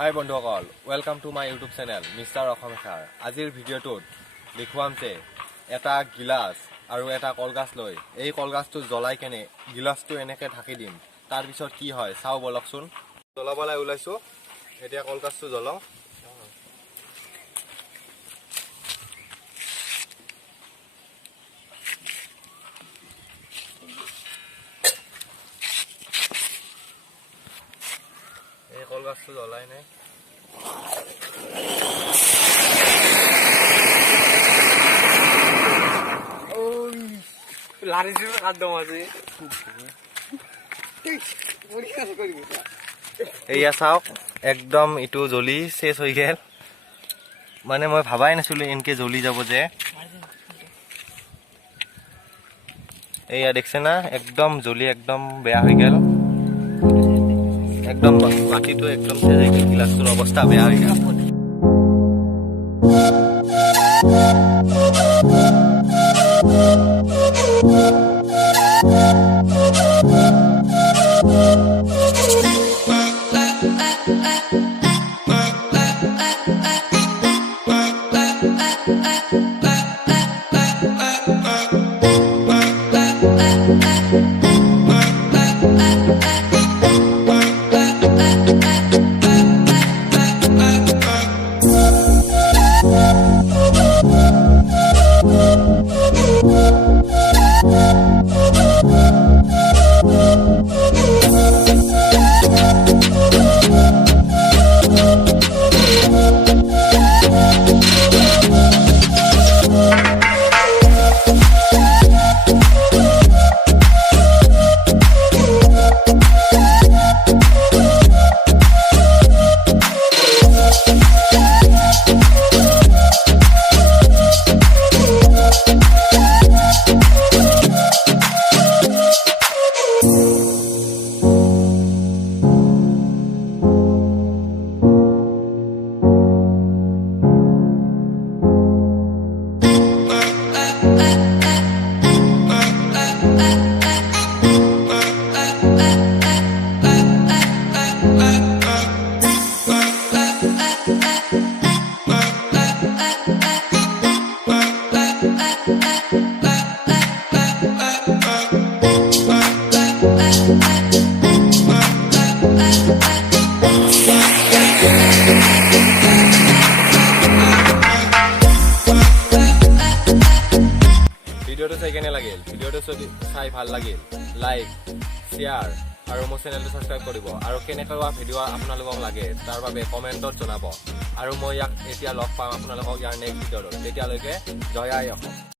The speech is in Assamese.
হাই বন্ধুসকল, welcome to my YouTube channel mister অসমীয়াৰ। আজিৰ ভিডিঅ'টোত দেখুৱাম যে এটা গিলাচ আৰু এটা কলগছ লৈ এই কলগছটো জ্বলাই কেনে গিলাচটো এনেকৈ ঢাকি দিম। তাৰপিছত কি হয় চাও বলকচোন। জ্বলাবলৈ ওলাইছোঁ, এতিয়া কলগছটো জ্বলাওঁ। এই কলগছটো জ্বলাই নাই। এয়া চাওক, একদম ইটো জ্বলি শেষ হৈ গেল। মানে মই ভাবাই নাছিলো এনেকে জ্বলি যাব যে। এয়া দেখছে না, একদম জ্বলি একদম বেয়া হৈ গেল। একদম মাটিটো একদম শেষ হৈ গেল, গিলাচটোৰ অৱস্থা বেয়া হৈ গেল। ভিডিঅ'টো চাই কেনে লাগিল? ভিডিঅ'টো যদি চাই ভাল লাগিল লাইক, শ্বেয়াৰ আৰু মোৰ চেনেলটো ছাবস্ক্ৰাইব কৰিব। আৰু কেনেকুৱা ভিডিঅ' আপোনালোকক লাগে তাৰ বাবে কমেণ্টত জনাব। আৰু মই ইয়াক এতিয়া লগ পাম আপোনালোকক ইয়াৰ নেক্সট ভিডিঅ'ত। তেতিয়ালৈকে জয় আই অসম।